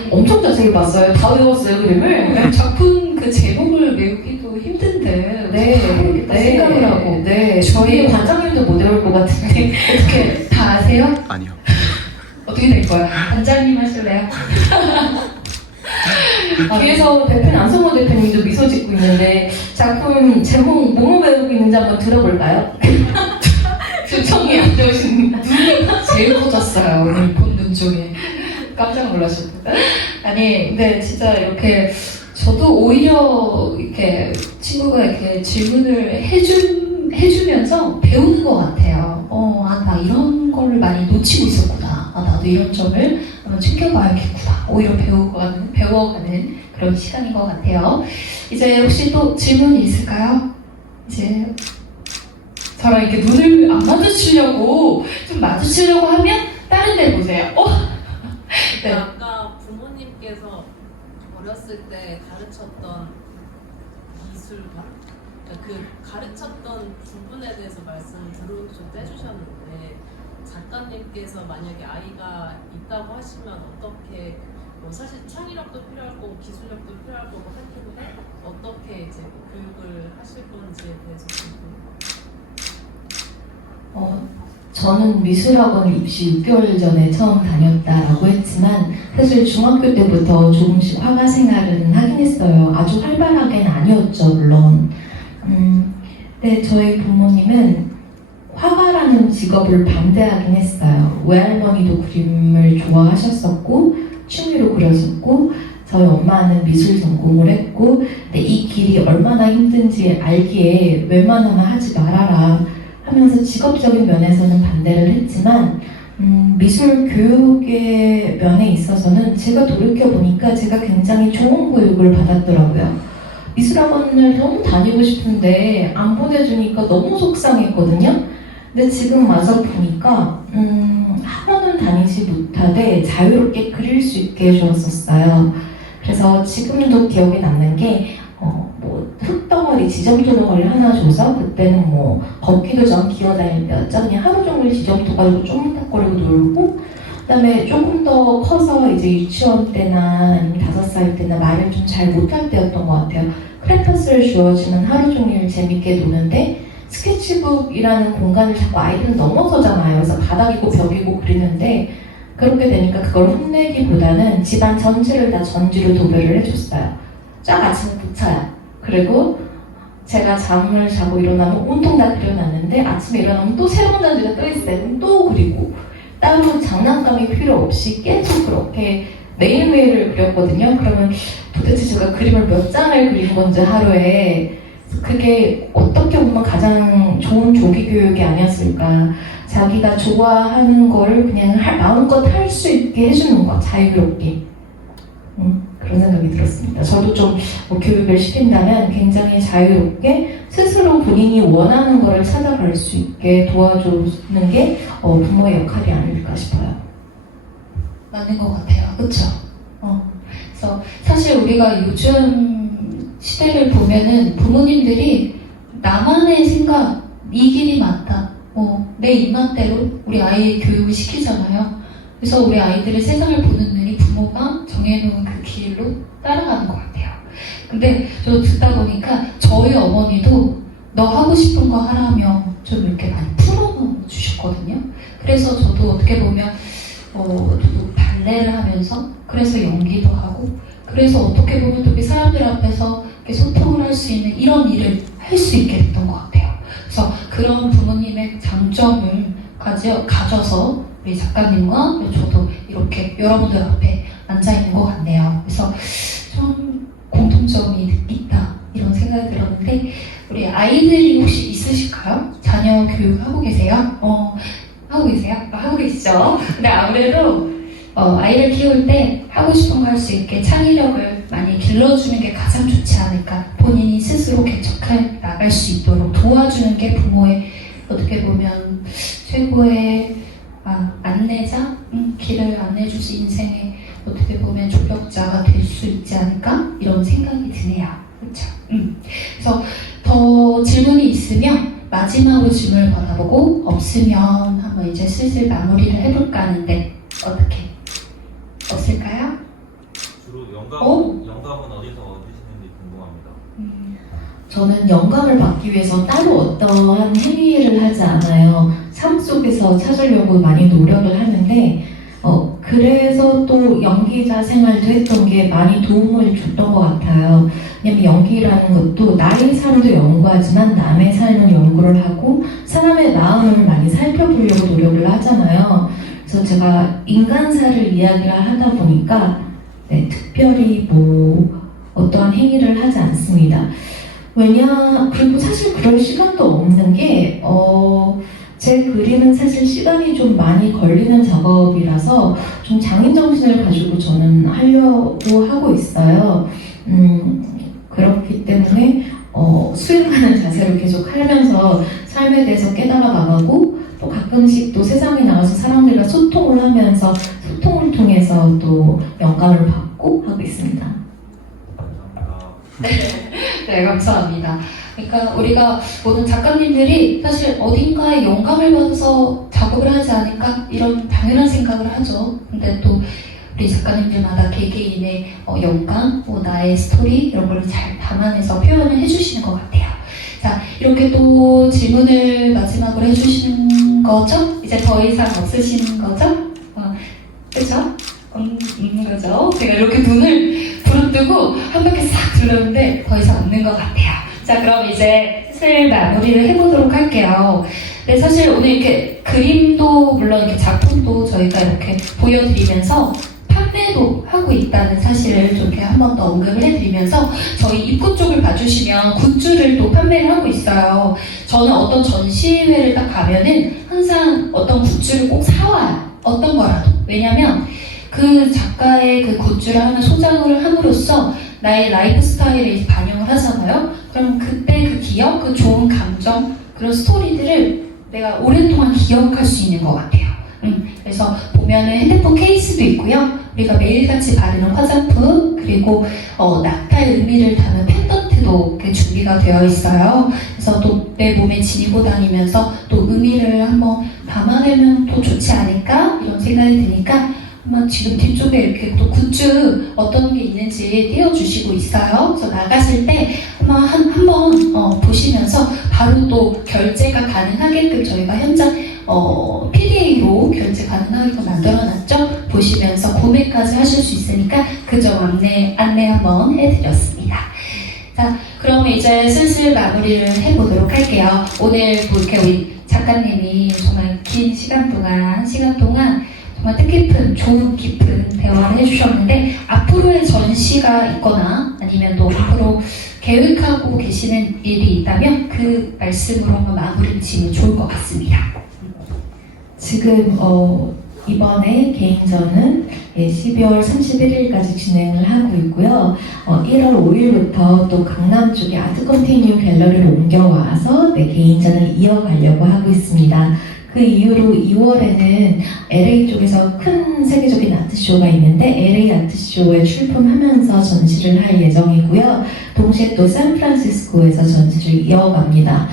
엄청 자세히 봤어요. 다 외웠어요, 그림을. 작품 그 제목을 외우기도 힘든데 네, 생각을 하고. 네, 저희 관장님도 못 외울 것 같은데. 어떻게 다 아세요? 아니요. 어떻게 될 거야? 관장님 하실래요? 뒤에서 대표님, 안성호 대표님도 미소 짓고 있는데 작품 제목 뭐뭐 외우고 있는지 한번 들어볼까요? 표정이 안 좋으십니다. 눈이 제일 커졌어요, 오늘 본 눈 중에. 깜짝 놀라셨다. 아니, 근데 진짜 이렇게 저도 오히려 이렇게 친구가 이렇게 질문을 해주면서 배우는 것 같아요. 나 이런 거를 많이 놓치고 있었구나. 나도 이런 점을 한번 챙겨봐야겠구나. 오히려 배워가는 그런 시간인 것 같아요. 이제 혹시 또 질문이 있을까요? 이제 저랑 이렇게 눈을 안 마주치려고 좀 마주치려고 하면 다른 데 보세요. 네. 아까 부모님께서 어렸을 때 가르쳤던 미술관? 그 가르쳤던 부분에 대해서 말씀을 드론이 좀 떼주셨는데 작가님께서 만약에 아이가 있다고 하시면 어떻게 사실 창의력도 필요할 거고 기술력도 필요할 거고 할 텐데 어떻게 이제 교육을 하실 건지에 대해서 궁금해요. 저는 미술학원 입시 6개월 전에 처음 다녔다라고 했지만 사실 중학교 때부터 조금씩 화가 생활은 하긴 했어요. 아주 활발하게는 아니었죠, 물론. 근데 저희 부모님은 화가라는 직업을 반대하긴 했어요. 외할머니도 그림을 좋아하셨었고 취미로 그렸었고 저희 엄마는 미술 전공을 했고 근데 이 길이 얼마나 힘든지 알기에 웬만하면 하지 말아라 하면서 직업적인 면에서는 반대를 했지만 미술 교육의 면에 있어서는 제가 돌이켜보니까 제가 굉장히 좋은 교육을 받았더라고요. 미술학원을 너무 다니고 싶은데 안 보내주니까 너무 속상했거든요. 근데 지금 와서 보니까 학원은 다니지 못하되 자유롭게 그릴 수 있게 해주었었어요. 그래서 지금도 기억에 남는 게 흙덩어리, 지점토덩어리를 하나 줘서 그때는 걷기도 전 기어다닐 때였죠. 그냥 하루 종일 지점토 가지고 쪼물딱거리고 놀고 그다음에 조금 더 커서 이제 유치원 때나 아니면 5살 때나 말을 좀 잘 못할 때였던 것 같아요. 크레파스를 주어지면 하루 종일 재밌게 노는데 스케치북이라는 공간을 자꾸 아이들은 넘어서잖아요. 그래서 바닥이고 벽이고 그리는데 그렇게 되니까 그걸 혼내기보다는 집안 전체를 다 전지로 도배를 해줬어요. 쫙 아침에 붙여요. 그리고 제가 잠을 자고 일어나면 온통 다 그려놨는데 아침에 일어나면 또 새로운 전지가 또 있어요. 그럼 또 그리고 따로 장난감이 필요 없이 계속 그렇게 매일매일을 그렸거든요. 그러면 도대체 제가 그림을 몇 장을 그린 건지 하루에 그게 어떻게 보면 가장 좋은 조기 교육이 아니었을까. 자기가 좋아하는 거를 그냥 마음껏 할 수 있게 해주는 거, 자유롭게. 그런 생각이 들었습니다. 저도 좀 교육을 시킨다면 굉장히 자유롭게 스스로 본인이 원하는 거를 찾아갈 수 있게 도와주는 게 부모의 역할이 아닐까 싶어요. 맞는 것 같아요. 그쵸? 그래서 사실 우리가 요즘 시대를 보면은 부모님들이 나만의 생각, 이 길이 맞다. 내 입맛대로 우리 아이 교육을 시키잖아요. 그래서 우리 아이들의 세상을 보는 눈이 부모가 정해놓은 그 길로 따라가는 것 같아요. 근데 저 듣다 보니까 저희 어머니도 너 하고 싶은 거 하라며 좀 이렇게 많이 주거든요. 그래서 저도 어떻게 보면 저도 발레를 하면서 그래서 연기도 하고 그래서 어떻게 보면 또 사람들 앞에서 이렇게 소통을 할 수 있는 이런 일을 할 수 있게 됐던 것 같아요. 그래서 그런 부모님의 장점을 가져서 우리 작가님과 저도 이렇게 여러분들 앞에 앉아 있는 것 같네요. 그래서 좀 공통점이 있다 이런 생각이 들었는데 우리 아이들이 혹시 있으실까요? 자녀 교육하고 계세요? 하고 계세요? 하고 계시죠? 근데 아무래도 아이를 키울 때 하고 싶은 거 할 수 있게 창의력을 많이 길러주는 게 가장 좋지 않을까. 본인이 스스로 개척해 나갈 수 있도록 도와주는 게 부모의 어떻게 보면 최고의 안내자? 길을 안내주지 인생의 어떻게 보면 조력자가 될 수 있지 않을까? 이런 생각이 드네요. 그렇죠? 그래서 더 질문이 있으면 마지막으로 질문을 받아보고 없으면 한번 이제 슬슬 마무리를 해볼까 하는데 어떻게? 없을까요? 주로 영감은 어디서 얻으시는지 궁금합니다. 저는 영감을 받기 위해서 따로 어떠한 행위를 하지 않아요. 삶 속에서 찾으려고 많이 노력을 하는데 그래서 또 연기자 생활도 했던 게 많이 도움을 줬던 것 같아요. 왜냐면 연기라는 것도 나의 삶도 연구하지만 남의 삶을 연구를 하고 사람의 마음을 많이 살펴보려고 노력을 하잖아요. 그래서 제가 인간사를 이야기를 하다 보니까 특별히 어떠한 행위를 하지 않습니다. 그리고 사실 그럴 시간도 없는 게 제 그림은 사실 시간이 좀 많이 걸리는 작업이라서 좀 장인정신을 가지고 저는 하려고 하고 있어요. 그렇기 때문에 수행하는 자세로 계속 하면서 삶에 대해서 깨달아 나가고 또 가끔씩 또 세상에 나가서 사람들과 소통을 하면서 소통을 통해서 또 영감을 받고 하고 있습니다. 감사합니다. 네, 감사합니다. 그러니까 우리가 모든 작가님들이 사실 어딘가에 영감을 받아서 작업을 하지 않을까 이런 당연한 생각을 하죠. 근데 또 우리 작가님들마다 개개인의 영감, 나의 스토리 이런 걸 잘 담아내서 표현을 해주시는 것 같아요. 자, 이렇게 또 질문을 마지막으로 해주시는 거죠? 이제 더 이상 없으신 거죠? 그렇죠? 그죠? 제가 이렇게 눈을 부릅뜨고 한 바퀴 싹 둘렀는데 더 이상 없는 것 같아요. 자, 그럼 이제 슬슬 마무리를 해보도록 할게요. 근데 사실 오늘 이렇게 그림도 물론 이렇게 작품도 저희가 이렇게 보여드리면서 판매도 하고 있다는 사실을 좀 이렇게 한 번 더 언급을 해드리면서 저희 입구 쪽을 봐주시면 굿즈를 또 판매를 하고 있어요. 저는 어떤 전시회를 딱 가면은 항상 어떤 굿즈를 꼭 사와요. 어떤 거라도. 왜냐면 그 작가의 그 굿즈를 하나 소장을 함으로써 나의 라이프 스타일을 반영을 하잖아요. 그럼 그때 그 기억, 그 좋은 감정, 그런 스토리들을 내가 오랫동안 기억할 수 있는 것 같아요. 그래서 보면은 핸드폰 케이스도 있고요. 우리가 매일같이 바르는 화장품, 그리고 낙타의 의미를 담은 펜던트도 이렇게 준비가 되어 있어요. 그래서 또 내 몸에 지니고 다니면서 또 의미를 한번 담아내면 또 좋지 않을까? 이런 생각이 드니까 한번 지금 뒤쪽에 이렇게 또 굿즈 어떤 게 있는지 띄워주시고 있어요. 그래서 나가실 때 한번 보시면서 바로 또 결제가 가능하게끔 저희가 현장 PDA로 결제 가능하게끔 만들어놨죠. 보시면서 구매까지 하실 수 있으니까 그 점 안내 한번 해드렸습니다. 자, 그럼 이제 슬슬 마무리를 해보도록 할게요. 오늘 이렇게 우리 작가님이 정말 긴 시간 동안 정말 뜻깊은 좋은 깊은 대화를 해주셨는데 앞으로의 전시가 있거나 아니면 또 앞으로 계획하고 계시는 일이 있다면 그 말씀으로 한번 마무리를 지으면 좋을 것 같습니다. 지금 이번에 개인전은 12월 31일까지 진행을 하고 있고요. 1월 5일부터 또 강남 쪽에 아트 컨티뉴 갤러리를 옮겨와서 개인전을 이어가려고 하고 있습니다. 그 이후로 2월에는 LA 쪽에서 큰 세계적인 아트쇼가 있는데 LA 아트쇼에 출품하면서 전시를 할 예정이고요. 동시에 또 샌프란시스코에서 전시를 이어갑니다.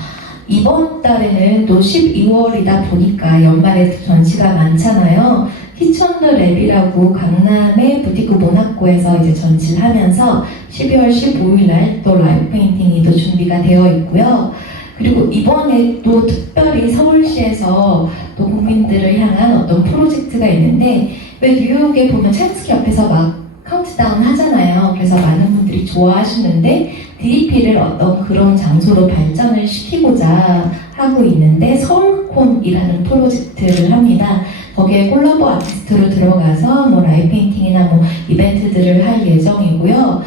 이번 달에는 또 12월이다 보니까 연말에 전시가 많잖아요. 티천더 랩이라고 강남의 부티크 모나코에서 이제 전시를 하면서 12월 15일 날 또 라이브 페인팅이 또 준비가 되어 있고요. 그리고 이번에 또 특별히 서울시에서 또 국민들을 향한 어떤 프로젝트가 있는데 왜 뉴욕에 보면 챔스키 옆에서 막 카운트다운 하잖아요. 그래서 많은 분들이 좋아하시는데 DDP를 어떤 그런 장소로 발전을 시키고자 하고 있는데 서울콘이라는 프로젝트를 합니다. 거기에 콜라보 아티스트로 들어가서 뭐 라이브 페인팅이나 뭐 이벤트들을 할 예정이고요.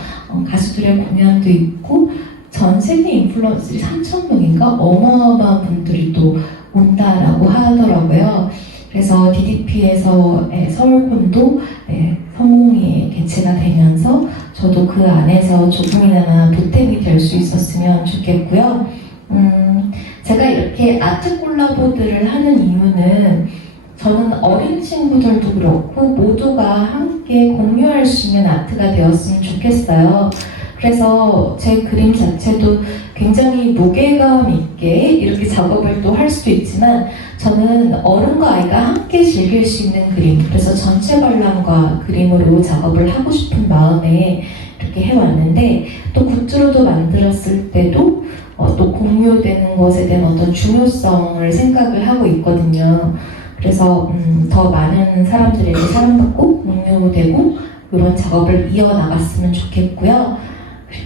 가수들의 공연도 있고 전 세계 인플루언서들이 3,000명인가 어마어마한 분들이 또 온다라고 하더라고요. 그래서 DDP에서 서울콘도 성공히 개최가 되면서 저도 그 안에서 조금이나마 보탬이 될 수 있었으면 좋겠고요. 제가 이렇게 아트 콜라보들을 하는 이유는 저는 어린 친구들도 그렇고 모두가 함께 공유할 수 있는 아트가 되었으면 좋겠어요. 그래서 제 그림 자체도 굉장히 무게감 있게 이렇게 작업을 또 할 수도 있지만 저는 어른과 아이가 함께 즐길 수 있는 그림, 그래서 전체 관람과 그림으로 작업을 하고 싶은 마음에 이렇게 해왔는데 또 굿즈로도 만들었을 때도 또 공유되는 것에 대한 어떤 중요성을 생각을 하고 있거든요. 그래서 더 많은 사람들에게 사랑받고 공유되고 이런 작업을 이어나갔으면 좋겠고요.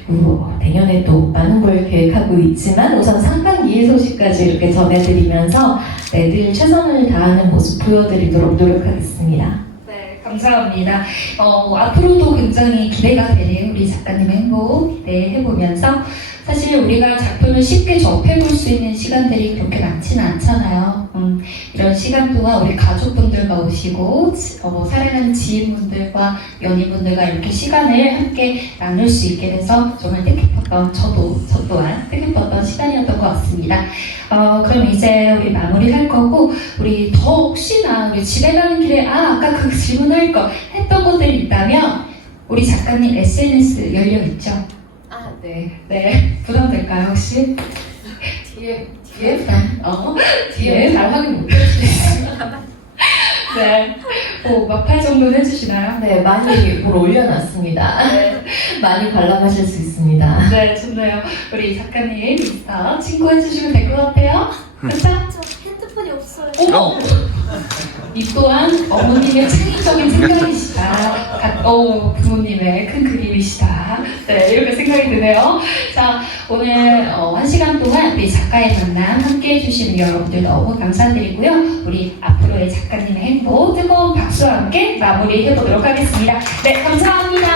그리고 내년에도 많은 걸 계획하고 있지만 우선 상반기의 소식까지 이렇게 전해드리면서 늘 최선을 다하는 모습 보여드리도록 노력하겠습니다. 네, 감사합니다. 앞으로도 굉장히 기대가 되는 우리 작가님의 행복 기대해보면서 사실 우리가 작품을 쉽게 접해볼 수 있는 시간들이 그렇게 많지는 않잖아요. 이런 시간 동안 우리 가족분들과 오시고 사랑하는 지인분들과 연인분들과 이렇게 시간을 함께 나눌 수 있게 돼서 정말 뜻깊었던 저 또한 뜻깊었던 시간이었던 것 같습니다. 그럼 이제 우리 마무리할 거고 우리 더 혹시나 우리 집에 가는 길에 아까 그 질문할 거 했던 것들이 있다면 우리 작가님 SNS 열려 있죠? 네. 부담될까요, 혹시? 뒤에 부담? 뒤에 잘 확인 못 해주시겠습니다. 네. 막팔 정도는 해주시나요? 네, 많이 뭘 올려놨습니다. 네. 많이 관람하실 수 있습니다. 네, 좋네요. 우리 작가님 인스타 친구해주시면 될 것 같아요. 그렇죠? 저 핸드폰이 없어요. 어머! 이 또한 어머님의 창의적인 생각이시다. 부모님의 큰 그림이시다. 네, 이렇게 생각이 드네요. 자, 오늘 1시간 동안 우리 작가의 만남 함께 해주신 여러분들 너무 감사드리고요. 우리 앞으로의 작가님의 행복 뜨거운 박수와 함께 마무리해보도록 하겠습니다. 네, 감사합니다.